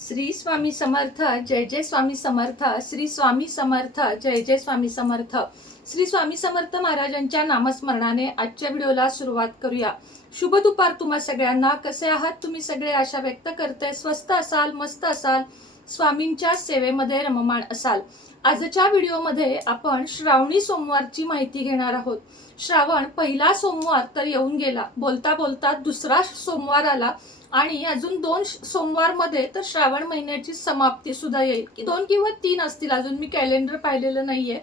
श्री स्वामी समर्थ, जय जय स्वामी समर्थ. श्री स्वामी समर्थ, जय जय स्वामी समर्थ. श्री स्वामी समर्थ महाराजांच्या नामस्मरणाने आजच्या व्हिडिओला सुरुवात करूया. शुभ दुपार तुम्हा सगळ्यांना. कसे आहात तुम्ही सगळे? आशा व्यक्त करते स्वस्त असाल, मस्त असाल, स्वामींच्या सेवेमध्ये रममाण असाल. आजच्या व्हिडिओमध्ये आपण श्रावणी सोमवारची माहिती घेणार आहोत. श्रावण पहिला सोमवार तर येऊन गेला, बोलता बोलता दुसरा सोमवार आला आणि अजून 2 सोमवार मध्ये तर श्रावण महिन्याची समाप्ती सुद्धा येईल, की 2 किंवा 3 असतील, अजून मी कॅलेंडर पाहिलेलं नाहीये.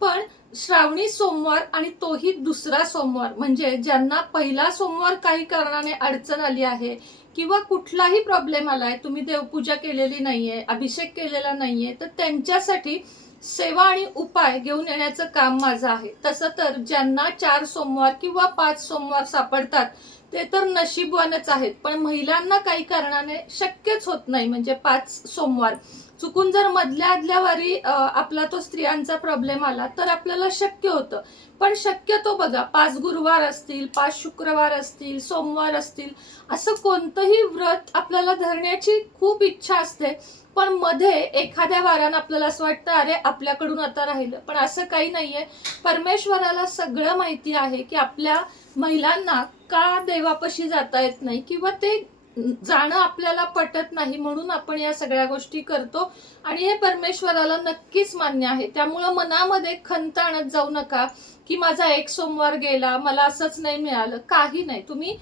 पण श्रावणी सोमवार आणि तोही दुसरा सोमवार, म्हणजे ज्यांना पहिला सोमवार काही कारणाने अडचण आली आहे किंवा कुठलाही प्रॉब्लेम आलाय, तुम्ही देवपूजा केलेली नाहीये, अभिषेक केलेला नाहीये, तर त्यांच्यासाठी सेवा आणि उपाय घेऊन येण्याचं काम माझं आहे. तसं तर ज्यांना 4 सोमवार किंवा 5 सोमवार सापडतात ते तर नशीबवानच आहेत, पण महिलांना काही कारणाने शक्यच होत नाही. म्हणजे 5 सोमवार चुकून जर मधल्या आदल्या वारी आपला तो स्त्रियांचा प्रॉब्लेम आला तर आपल्याला शक्य होतं. पण शक्यतो बघा, 5 गुरुवार असतील, 5 शुक्रवार असतील, सोमवार असतील, असं कोणतंही व्रत आपल्याला धरण्याची खूप इच्छा असते, पण मध्ये एखाद्या वारानं आपल्याला असं वाटतं अरे आपल्याकडून आता राहिलं. पण असं काही नाहीये. परमेश्वराला सगळं माहिती आहे की आपल्या महिलांना का देवापाशी जाता येत नाही किंवा ते जाणं आपल्याला पटत नाही, म्हणून आपण या सगळ्या गोष्टी करतो आणि हे परमेश्वराला नक्कीच मान्य आहे. त्यामुळं मनामध्ये खंत आणत जाऊ नका की माझा 1 सोमवार गेला, मला असंच नाही मिळालं. काही नाही, तुम्ही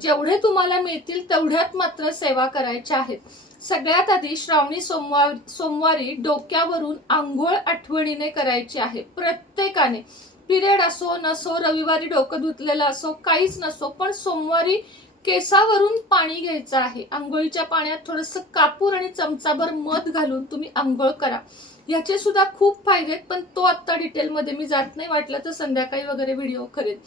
जेवढे तुम्हाला मिळतील तेवढ्यात मात्र सेवा करायच्या आहेत. सगळ्यात आधी श्रावणी सोमवारी डोक्यावरून आंघोळ आठवणीने करायची आहे प्रत्येकाने. पिरियड असो नसो, रविवारी डोकं धुतलेलं असो, काहीच नसो, पण सोमवारी केसावरून पाणी घ्यायचं आहे. आंघोळीच्या पाण्यात थोडंसं कापूर आणि चमचाभर मध घालून तुम्ही आंघोळ करा. याचे सुद्धा खूप फायदे आहेत, पण तो आत्ता डिटेलमध्ये मी जात नाही. वाटलं तर संध्याकाळी वगैरे व्हिडिओ करेन.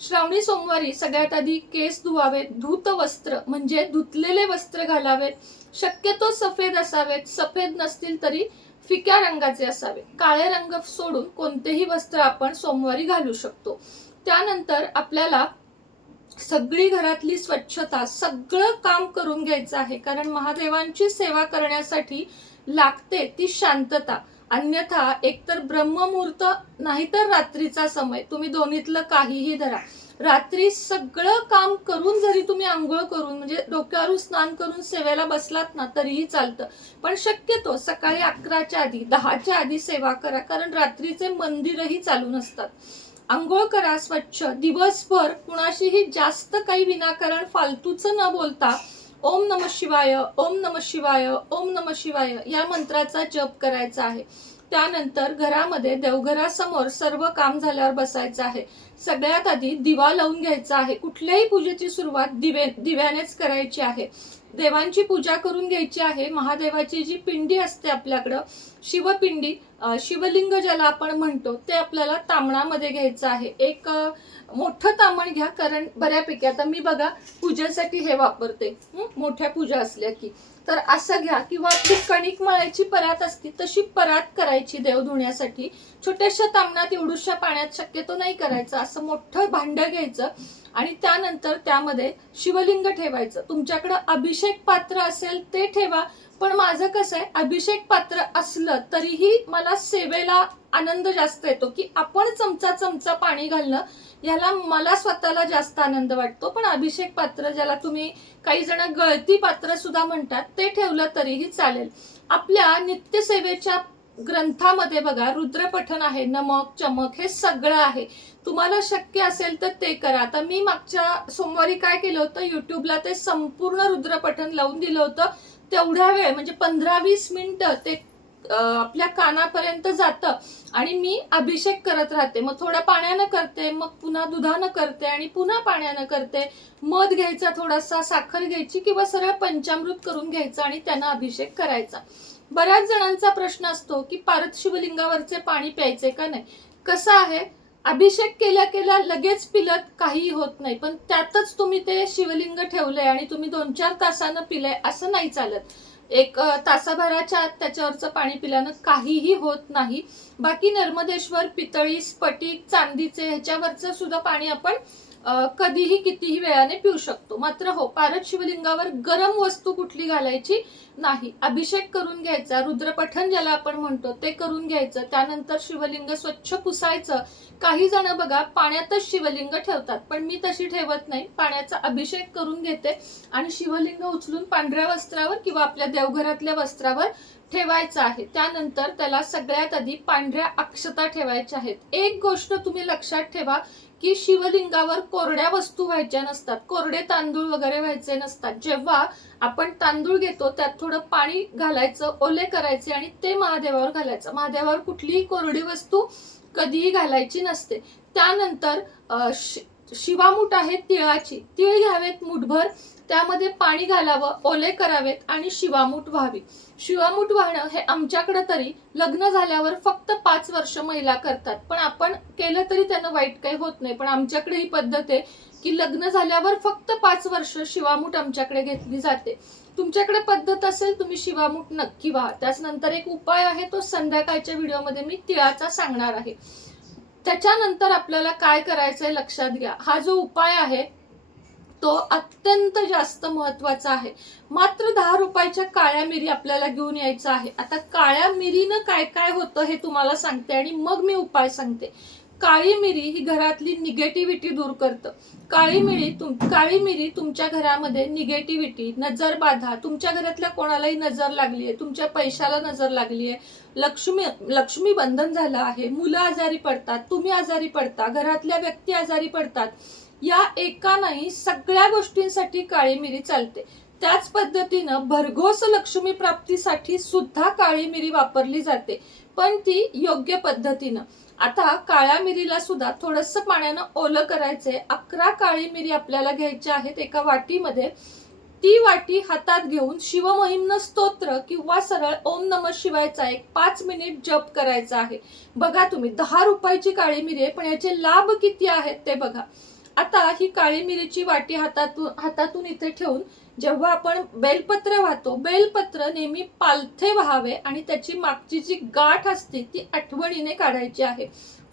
श्रावणी सोमवारी सगळ्यात आधी केस धुवावेत. धूत वस्त्र म्हणजे धुतलेले वस्त्र घालावेत. शक्यतो सफेद असावेत, सफेद नसतील तरी फिक्या रंगाचे असावे. काळे रंग सोडून कोणतेही वस्त्र आपण सोमवारी घालू शकतो. त्यानंतर आपल्याला सगळी घरातली स्वच्छता, सगळं काम करून घ्यायचं आहे, कारण महादेवांची सेवा करण्यासाठी लागते ती शांतता. अन्यथा एकतर ब्रह्ममुहूर्त नाहीतर रात्रीचा समय, तुम्ही दोन्हीतलं काहीही धरा. रात्री सगळं काम करून जरी तुम्ही आंघोळ करून म्हणजे डोक्यावरून स्नान करून सेवेला बसलात ना तरीही चालतं, पण शक्यतो सकाळी 11च्या आधी 10च्या आधी सेवा करा, कारण रात्रीचे मंदिरही चालू नसतात. आंघोळ करा स्वच्छ. दिवसभर कुणाशीही जास्त काही विनाकारण फालतूचं न बोलता ओम नमः शिवाय, ओम नमः शिवाय, ओम नमः शिवाय या मंत्राचा जप करायचा आहे. त्यानंतर घरामध्ये देवघरासमोर सर्व काम झाल्यावर बसायचं आहे. सगळ्यात आधी दिवा लावून घ्यायचा आहे. कुठल्याही पूजेची सुरुवात दिव्यानेच करायची आहे. देवांची पूजा करून घ्यायची आहे. महादेवाची जी पिंडी असते आपल्याकडं, शिवपिंडी, शिवलिंग ज्याला आपण म्हणतो, ते आपल्याला तामणामध्ये घ्यायचं आहे. एक मोठं तामण घ्या, कारण बऱ्यापैकी आता मी बघा पूजेसाठी हे वापरते, मोठ्या पूजा असल्या की, तर असं घ्या. किंवा आपली कणिक मळायची परात असती तशी परात करायची देव धुण्यासाठी. छोट्याशा तामणात एवढूशा पाण्यात शक्यतो नाही करायचं. असं मोठं भांडं घ्यायचं आणि त्यानंतर त्यामध्ये शिवलिंग ठेवायचं. तुमच्याकडे अभिषेक पात्र असेल ते ठेवा, पण माझं कसं आहे, अभिषेक पात्र असलं तरीही मला सेवेला आनंद जास्त येतो की आपण चमचा पाणी घालणं, याला मला स्वतःला जास्त आनंद वाटतो. पण अभिषेक पात्र, ज्याला तुम्ही काही जण गळती पात्र सुद्धा म्हणतात, ते ठेवलं तरीही चालेल. आपल्या नित्यसेवेच्या ग्रंथामध्ये बघा रुद्रपठण आहे, नमक चमक हे सगळं आहे. तुम्हाला शक्य असेल तर ते करा. आता मी मागच्या सोमवारी काय केलं होतं, युट्यूबला ते संपूर्ण रुद्रपठण लावून दिलं होतं. तेवढ्या वेळ म्हणजे 15-20 मिनिटं ते आपल्या कानापर्यंत जातं आणि मी अभिषेक करत राहते. मग थोड्या पाण्यानं करते, मग पुन्हा दुधानं करते आणि पुन्हा पाण्यानं करते. मध घ्यायचा, थोडासा साखर घ्यायची किंवा सरळ पंचामृत करून घ्यायचं आणि त्यांना अभिषेक करायचा. बऱ्याच जणांचा प्रश्न असतो की पारद शिवलिंगावरचे पाणी प्यायचे का नाही. कसं आहे, अभिषेक केल्या केल्या लगेच पिलत काही होत नाही, पण त्यातच तुम्ही ते शिवलिंग ठेवलंय आणि तुम्ही 2-4 तासानं पिलंय असं नाही चालत. 1 तासाभराच्या आत त्याच्यावरचं पाणी पिल्यानं काहीही होत नाही. बाकी नर्मदेश्वर, पितळी, स्फटिक, चांदीचे ह्याच्यावरचं सुद्धा पाणी आपण कधीही कितीही वेळाने पिऊ शकतो. मात्र हो, पारद शिवलिंगावर गरम वस्तू कुठली घालायची नाही. अभिषेक करून घ्यायचा, रुद्रपठण ज्याला आपण म्हणतो ते करून घ्यायचं. त्यानंतर शिवलिंग स्वच्छ पुसायचं. काही जण बघा पाण्यातच शिवलिंग ठेवतात, पण मी तशी ठेवत नाही. पाण्याचा अभिषेक करून घेते आणि शिवलिंग उचलून पांढऱ्या वस्त्रावर किंवा आपल्या देवघरातल्या वस्त्रावर ठेवायचं आहे. त्यानंतर त्याला सगळ्यात आधी पांढऱ्या अक्षता ठेवायच्या आहेत. एक गोष्ट तुम्ही लक्षात ठेवा की शिवलिंगावर कोरड्या वस्तू व्हायच्या नसतात, कोरडे तांदूळ वगैरे व्हायचे नसतात. जेव्हा आपण तांदूळ घेतो त्यात थोडं पाणी घालायचं, ओले करायचे आणि ते महादेवावर घालायचं. महादेवावर कुठलीही कोरडी वस्तू कधीही घालायची नसते. त्यानंतर शिवामूठ आहे तिळाची, तीळ घ्यावेत मुठभर, त्यामध्ये पाणी घालावं, ओले करावेत आणि शिवामूठ व्हावी. शिवामूठ वाहणं हे आमच्याकडे तरी लग्न झाल्यावर फक्त 5 वर्ष महिला करतात, पण आपण केलं तरी त्यांना वाईट काही होत नाही. पण आमच्याकडे ही पद्धत आहे की लग्न झाल्यावर फक्त 5 वर्ष शिवामूठ आमच्याकडे घेतली जाते. तुमच्याकडे पद्धत असेल तुम्ही शिवामूठ नक्की व्हा. त्यानंतर एक उपाय आहे, तो संध्याकाळच्या व्हिडिओमध्ये मी तिळाचा सांगणार आहे. त्याच्यानंतर आपल्याला काय करायचंय लक्षात घ्या. हा जो उपाय आहे तो अत्यंत जास्त महत्वाचा आहे. मात्र 10 रुपयाच्या काळ्या मिरी आपल्याला घेऊन यायचं आहे. आता काळ्या मिरीनं काय काय होतं हे तुम्हाला सांगते आणि मग मी उपाय सांगते. काळी मिरी ही घरातली निगेटिव्हिटी दूर करतं. काळी मिरी तुमच्या घरामध्ये निगेटिव्हिटी, नजर बाधा, तुमच्या घरातल्या कोणालाही नजर लागली आहे, तुमच्या पैशाला नजर लागली आहे, लक्ष्मी बंधन झालं आहे, मुलं आजारी पडतात, तुम्ही आजारी पडता, घरातल्या व्यक्ती आजारी पडतात, या एका नाही सगळ्या गोष्टींसाठी काळी मिरी चालते. त्याच पद्धतीनं भरघोस लक्ष्मी प्राप्तीसाठी सुद्धा काळी मिरी वापरली जाते, पण ती योग्य पद्धतीनं. आता काळ्या मिरीला सुद्धा थोडंसं पाण्यानं ओलं करायचंय. 11 काळी मिरी आपल्याला घ्यायच्या आहेत एका वाटीमध्ये. ती वाटी हातात घेऊन शिवमहिम्न स्तोत्र किंवा सरळ ओम नमः शिवायचा एक 5 मिनिट जप करायचा आहे. बघा तुम्ही 10 रुपयाची काळी मिरी आहे, पण याचे लाभ किती आहेत ते बघा. आता ही काळी मिरीची वाटी हातातून इथे ठेवून जेव्हा आपण बेलपत्र वाहतो, बेलपत्र नेहमी पालथे व्हावे आणि त्याची मागची जी गाठ असते ती आठवणीने काढायची आहे.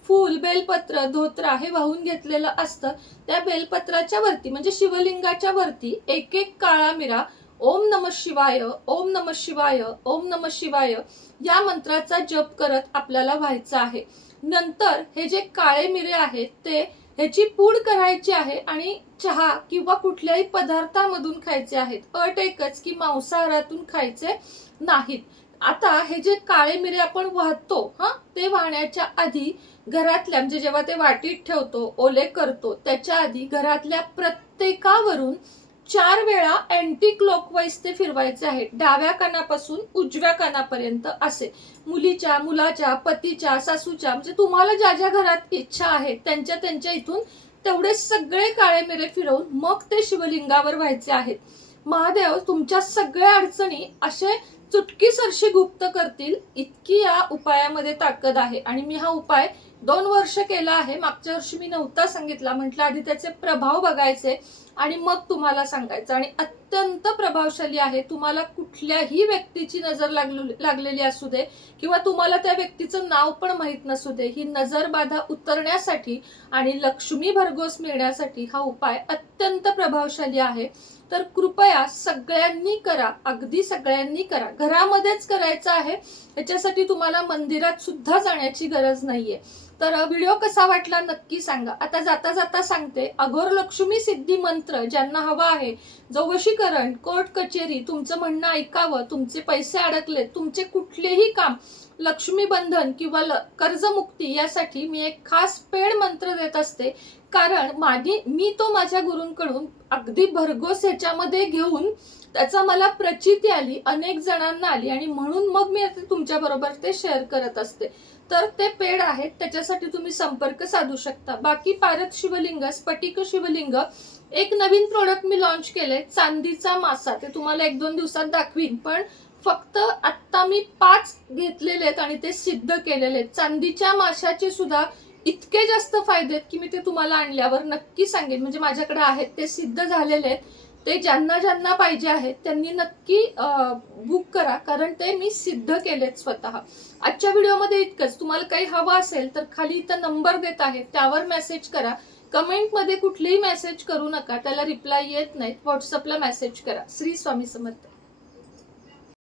फूल, बेलपत्र, धोत्रा हे वाहून घेतलेलं असतं. त्या बेलपत्राच्या वरती म्हणजे शिवलिंगाच्या वरती एक एक काळा मिरा ओम नमः शिवाय, ओम नमः शिवाय, ओम नमः शिवाय या मंत्राचा जप करत आपल्याला व्हायचं आहे. नंतर हे जे काळे मिरे आहेत ते ह्याची पूड करायची आहे आणि चहा किंवा कुठल्याही पदार्थामधून खायचे आहेत. अट एकच की मांसाहारातून खायचे नाहीत. आता हे जे काळे मिरे आपण वाहतो ते वाहण्याच्या आधी घरातल्या म्हणजे जेव्हा ते वाटीत ठेवतो, ओले करतो, त्याच्या आधी घरातल्या प्रत्येकावरून 4 वेळा अँटी क्लॉकवाईज ते फिरवायचे आहे. डाव्या कानापासून उजव्या कानापर्यंत असे. मुलीच्या, मुलाच्या, पतीच्या, सासूच्या म्हणजे तुम्हाला ज्या ज्या घरात इच्छा आहे त्यांच्या इथून तेवढे सगळे काळे मिरे फिरवून मग ते शिवलिंगावर व्हायचे आहेत. महादेव तुमच्या सगळ्या अडचणी असे चुटकीसरशी गुप्त करतील, इतकी या उपायामध्ये ताकद आहे. आणि मी हा उपाय 2 वर्ष केला आहे. मागच्या वर्षी मी नव्हता सांगितला, म्हटलं आधी त्याचे प्रभाव बघायचे आणि मग तुम्हाला सांगायचं. आणि अत्यंत प्रभावशाली आहे. तुम्हाला कुठल्याही व्यक्तीची नजर लागलेली असू दे किंवा तुम्हाला त्या व्यक्तीचं नाव पण माहित नसू दे, ही नजर बाधा उतरण्यासाठी आणि लक्ष्मी भरघोस मिळण्यासाठी हा उपाय अत्यंत प्रभावशाली आहे. तर कृपया सगळ्यांनी करा, अगदी सगळ्यांनी करा. घरामध्येच करायचं आहे, याच्यासाठी तुम्हाला मंदिरात सुद्धा जाण्याची गरज नाहीये. तर व्हिडिओ कसा वाटला नक्की सांगा. आता जाता जाता सांगते, अघोर लक्ष्मी सिद्धी मंत्र ज्यांना हवा आहे, जो वशीकरण, कोर्ट कचेरी, तुमचं म्हणणं ऐकावं, तुमचे पैसे अडकले, तुमचे कुठलेही काम, लक्ष्मी बंधन किंवा कर्जमुक्ती यासाठी मी एक खास पेड मंत्र देत असते. कारण मी तो माझ्या गुरूंकडून अगदी भरघोस ह्याच्यामध्ये घेऊन त्याचा मला प्रचिती आली, अनेक जणांना आली आणि म्हणून मग मी आता तुमच्या बरोबर ते शेअर करत असते. तर ते पेड आहेत, त्याच्यासाठी तुम्ही संपर्क साधू शकता. बाकी पारद शिवलिंग, स्फटिक शिवलिंग, एक नवीन प्रोडक्ट मी लॉन्च केले, चांदीचा मासा. ते तुम्हाला 1-2 दिवसात दाखवीन, पण फक्त आत्ता मी 5 घेतलेले आहेत आणि ते सिद्ध केलेले आहेत. चांदीच्या माशाचे सुद्धा इतके जास्त फायदे आहेत की मी ते तुम्हाला आणल्यावर नक्की सांगेन. म्हणजे माझ्याकडे आहेत, ते सिद्ध झालेले आहेत. ते ज्यांना ज्यांना पाहिजे आहेत त्यांनी नक्की बुक करा, कारण ते मी सिद्ध केलेत स्वतः. आजच्या व्हिडिओमध्ये इतकंच. तुम्हाला काही हवं असेल तर खाली इथं नंबर देत आहे, त्यावर मेसेज करा. कमेंटमध्ये कुठलेही मेसेज करू नका, त्याला रिप्लाय येत नाहीत. व्हॉट्सअपला मेसेज करा. श्री स्वामी समर्थ.